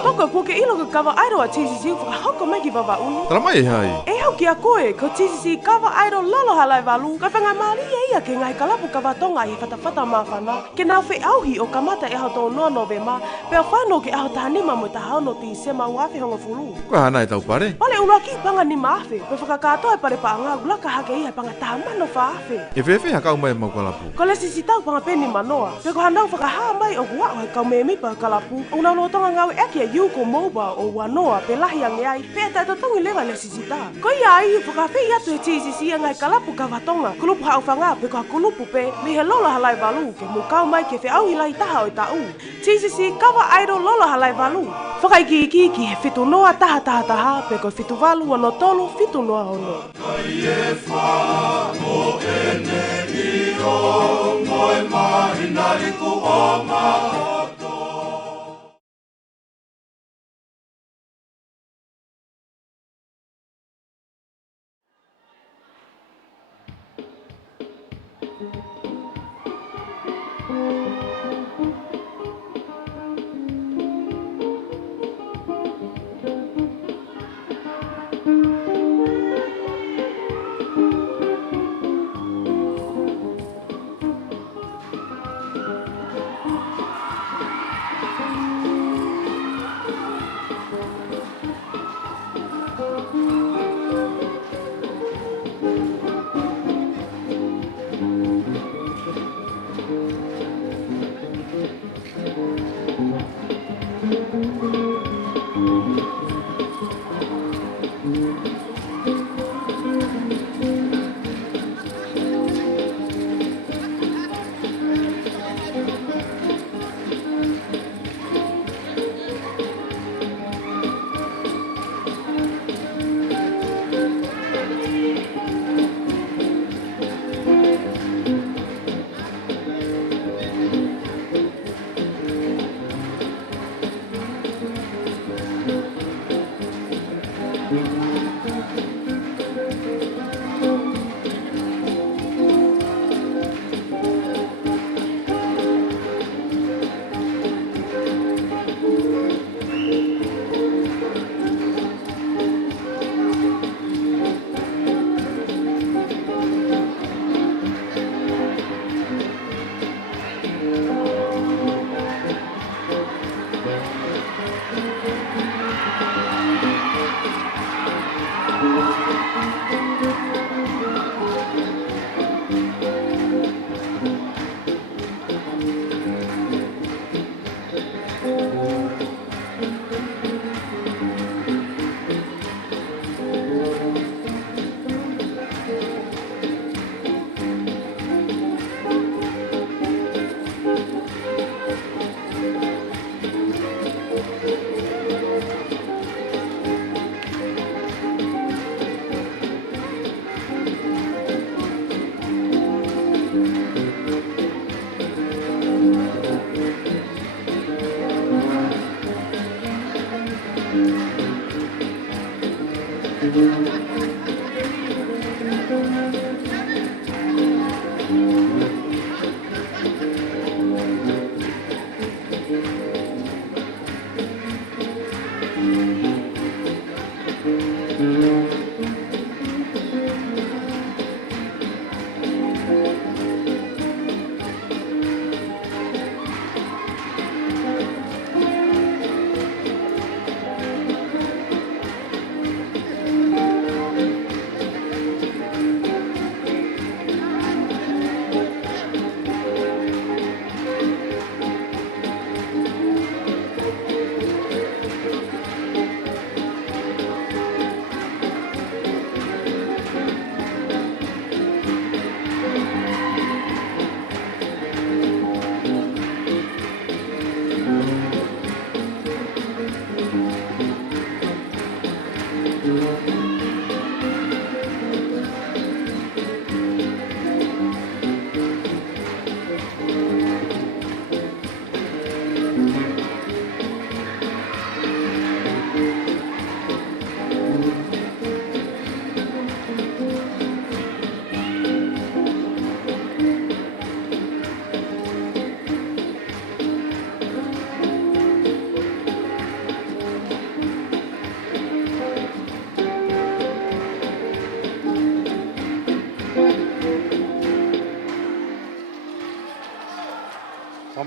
Toko puke ilo ka kawa airo a TCC hoko meki vava ui. Tara mai hai. E hoki a koe, ko TCC kawa airo lolo halai walu, ka whanga maari e ia ke ngai kalapu kawa tonga i whatawhata mawhana, ke nau whi auhi o kamata e hao tō noa novema, peo whāno ke aho tahanima mo ta hao no ti sema uafi hongo fulu. Ko hana e tau pare. Wale ula ki panga ni maafe, pe whakakātoa e pare pa anga ulaka hake ia panga tahamano whaafe. E whewhi hakau mai mau kalapu. Ko le sisi tau panga peni manoa, pe ko hanau whakahaa mai o hua o he kau me mipa kalapu, o unau tonga ngau eki a yuko moba o wanoa pe lahi ange ai, pe e taito tongi lewa le sisi ta. Ko ia ai whakawhi atu e TCC ngai kalapu ka watonga, kulupu hau whanga pe ko kulupu pe, mi he lola halai walu, ke mukau mai ke whi au ilai taha o tau. TCC kawa airo lola halai walu. Whakaiki ki he whitu noa taha taha taha, pe ko whitu walu ano tolu whitu noa ono. Kai e wha o ene i o moe mahi nariku o maho.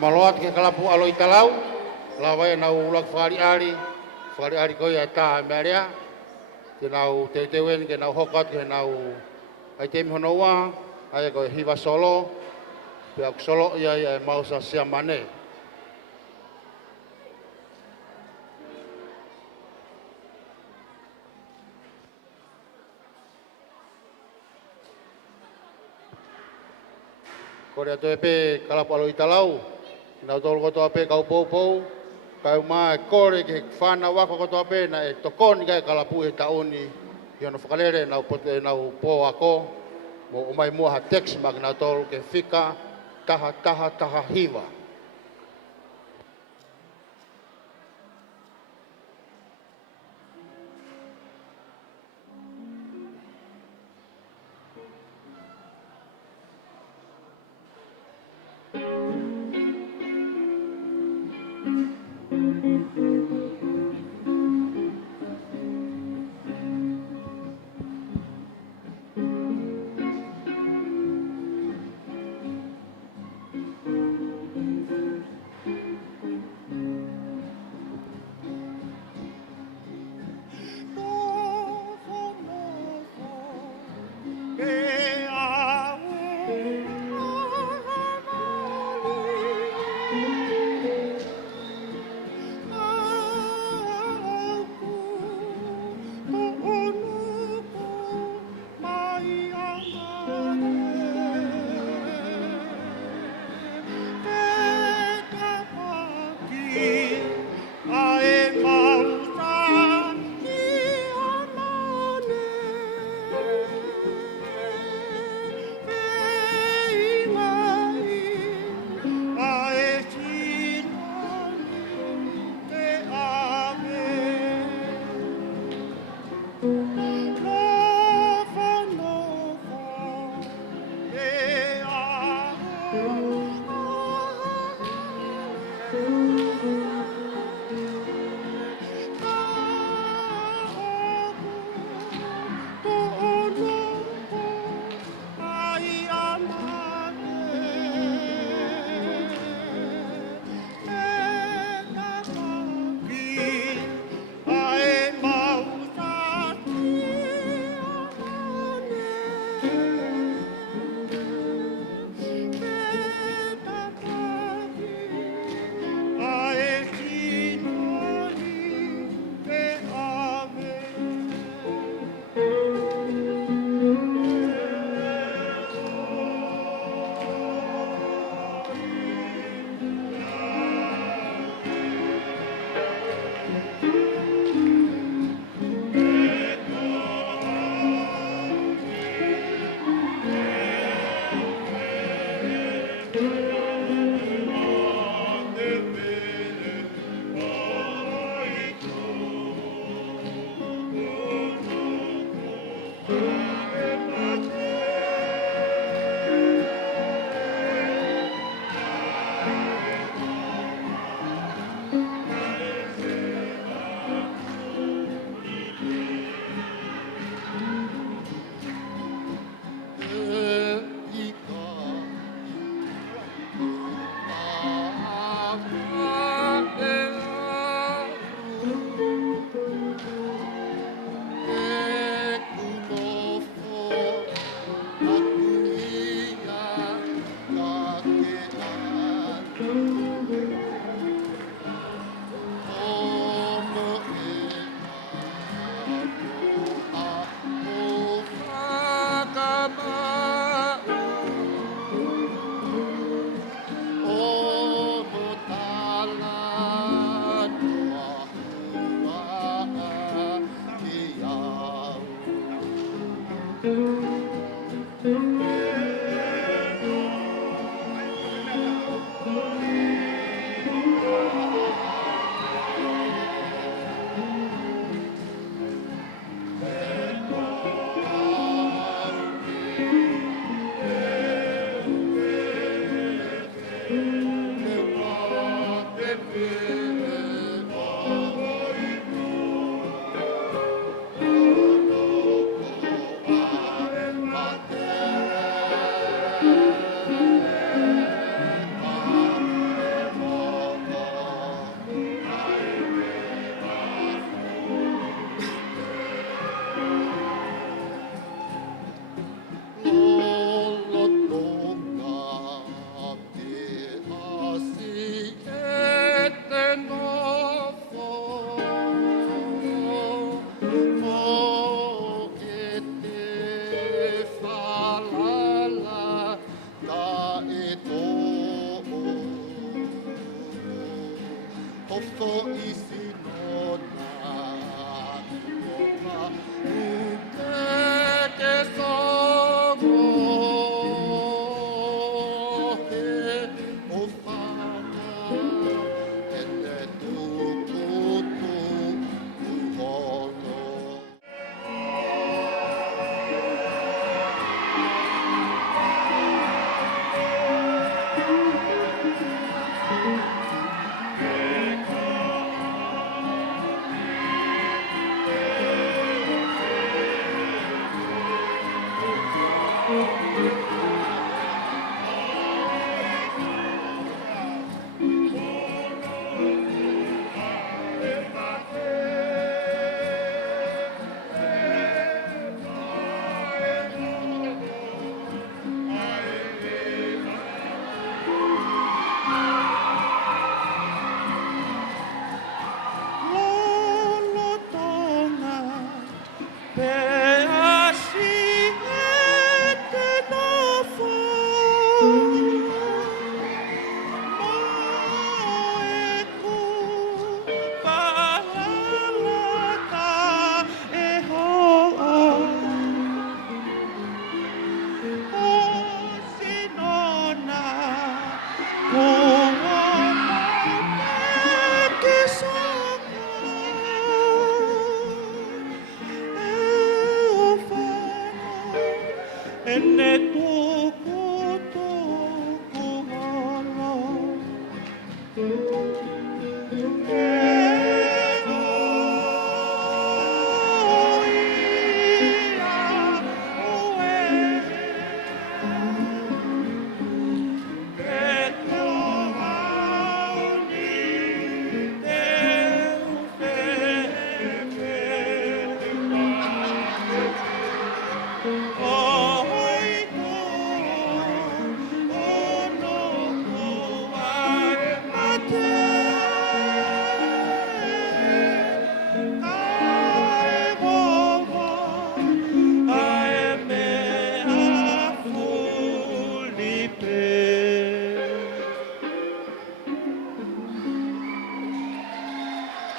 maloat ke kalapu alo i talau, lawai na ulak whari ari koi a tā mearea, ke nau tewen, ke nau hokat, ke nau ai temi honoa, ai koe hiwa solo, pe aku solo ia ia mausa siamane. Kore atu e pe kalapu alo i talau, nau tolu koto ape kau pou, kai uma kore ke whana wako koto ape na e tokoni kai kalapu e taoni, i ono whakalere nau po ako, mo umai mua ha text mag nau tolu ke whika, taha hiwa.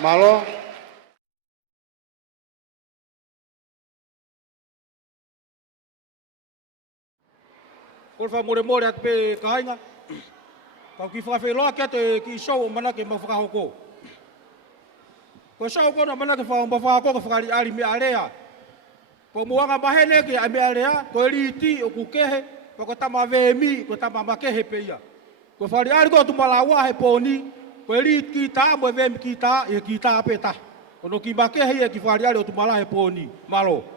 Malo. Kol fa more more at pe kainga. Kau ki fa fe lo ka te ki show mana ke ma fa ko. Ko show ko na mana ke fa ma ko fa ali ali me area. Ko mo nga mahele ke ame area ko liti o ku kehe ko tama ve mi ko tama ma kehe pe ia. Ko fa ali ko tu malawa he poni ko liti kita mo ve mi kita e kita apeta. Ono ki ma kehe e ki fa ali o tu malawa he poni malo.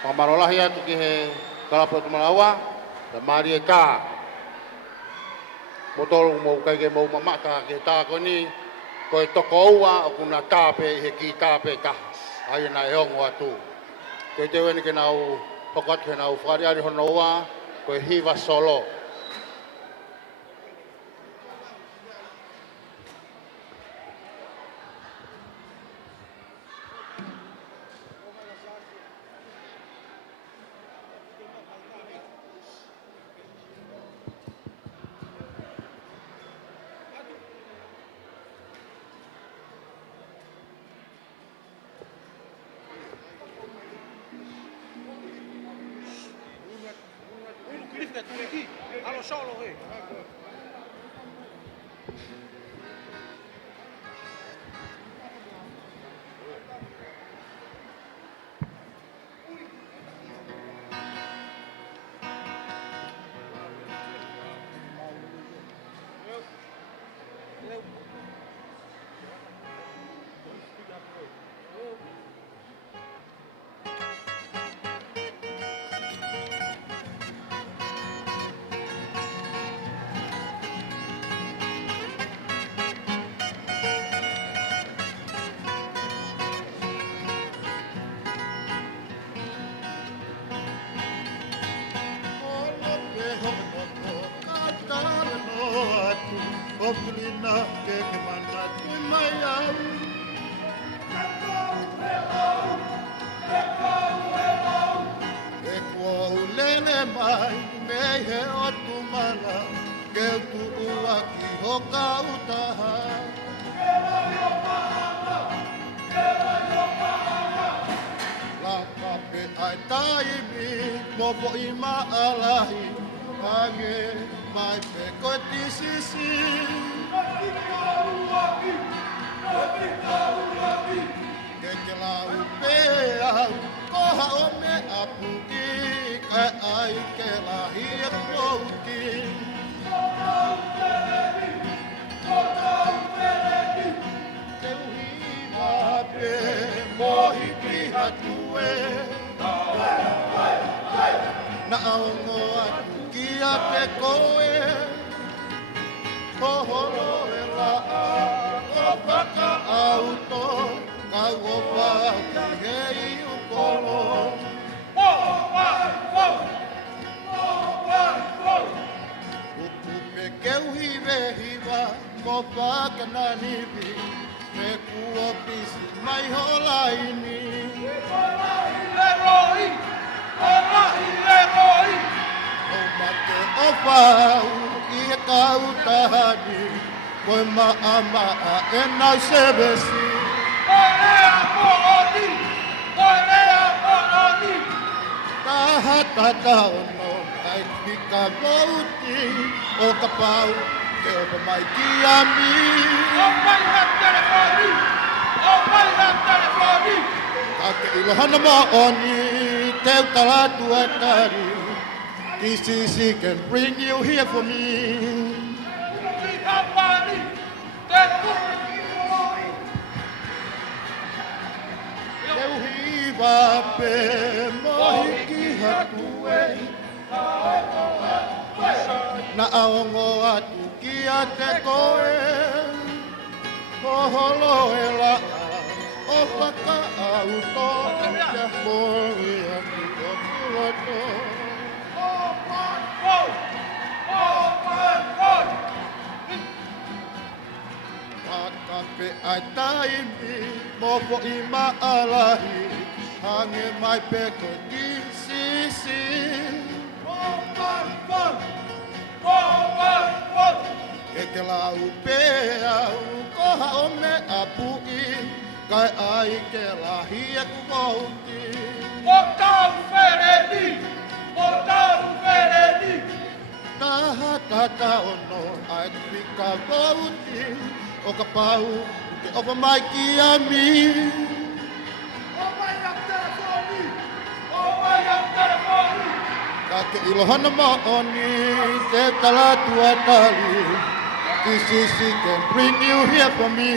Pamarolah ya tu ke kalapo tu malawa, da Maria ka. Motolo mo kai ke mo mamata ke ta ko ni ko toko ua o kuna tape he ki tape ta. Ai na e ongo atu. Ke te weni ke nau tokat ke nau whare ari hono ua ko hiva solo. Allo solo, Okulina ke mana tu mayam. Eko ulene mai me he otumala ke tu uaki hoka utaha. La kape ai tai mi mopo ima alahi hange mai pe koti sisi. Ke ke lau pea koha o me apuki ka ai ke lahi e pouki. Ke uhiwa pe mohi ki hatue na aongo atu ki a te koe. Poholo e la o paka auto kau o paki hei ukolo. Uku me keu hive hiva mo paka nanivi me kua pisi mai holaini. O mate o pau i e kau tahani koe maama a e nau sebesi. Taha tata ono ai pika vauti o ka pau ke opa mai ki a mi. Ka ke ilohana mo oni te utalatu e tari. DCC can bring you here for me. Eu hiva pe mohiki hatue na aongo atu ki a te koe. Poholo e la o paka auto kia moi aki o kuloto. Kape ai taimi mopo i maalahi hange mai peko ki sisi. E ke lau pea koha o me apui kai ai ke lahi e kukouti. Taha tata ono ai pika vauti o ka pau ke opa mai ki a mi. Ka ke ilohana maoni te talatu atali. DCC can bring you here for me.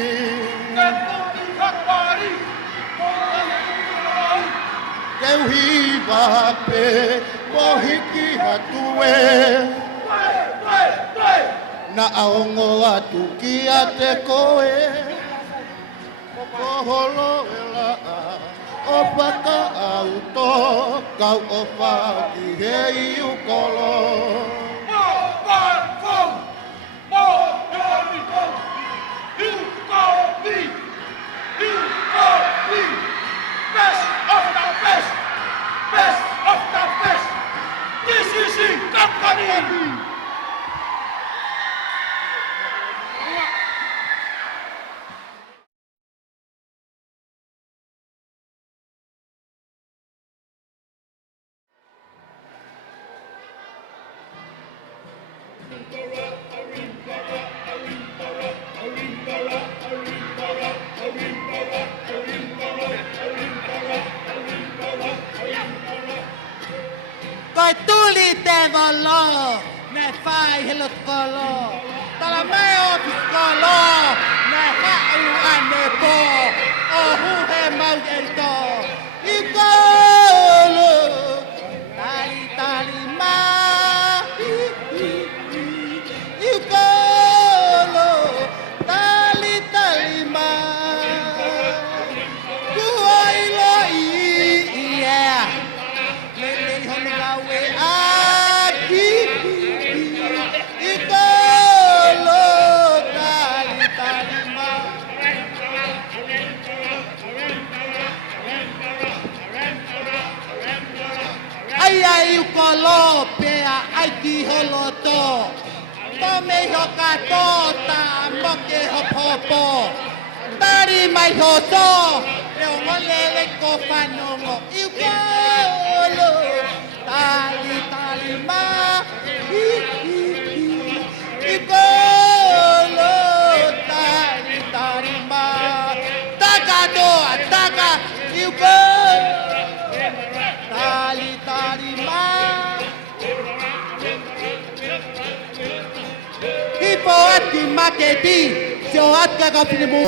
Ke uhiwa pe mohiki hatue na aongo atu ki a te koe. Koholo e la o paka au tō, kau o whaki he iu kolo. Best of the best! Best of the best! This is the company! Koi tuli te volo, ne fai helot kolo. Tala meo piskolo, ne hau ane po. O hu he mau ento. Ikolo, tali tali ma. Ikolo, tali tali ma. Kuai lo yeah. Lele holugawe aki. Ikolo, tali tali ma. Ai ai ukolo pea ai ki holoto. Tome hoka tota moke hopopo. Tari mai hoto. Leo ngolele ko panongo. Ukolo tali tali ma. Ukolo tali tali ma. Taka doa taka. Ukolo tali tali ma. Ipo ati maketi. Se o atka ka pinimu.